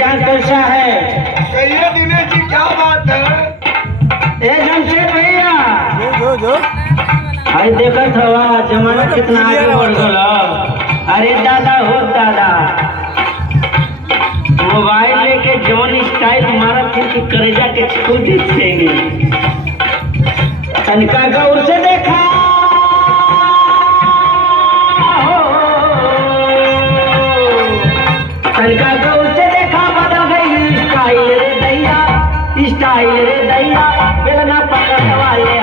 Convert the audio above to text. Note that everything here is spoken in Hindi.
डॉक्टर साहब, कहिए दिनेश जी, क्या बात है? जमशेद भैया, जो अरे देखत हवा जमाना कितना आगे बढ़ गया। अरे दादा हो दादा, मोबाइल लेके जौन स्टाइल मारा थे कि करेजा के छू देंगे। तनिका गौर से देखा तनिका गौर से देखा, बदल गई स्टाइल रे दैया, स्टाइल रे दैया, बेलना पकड़ वाले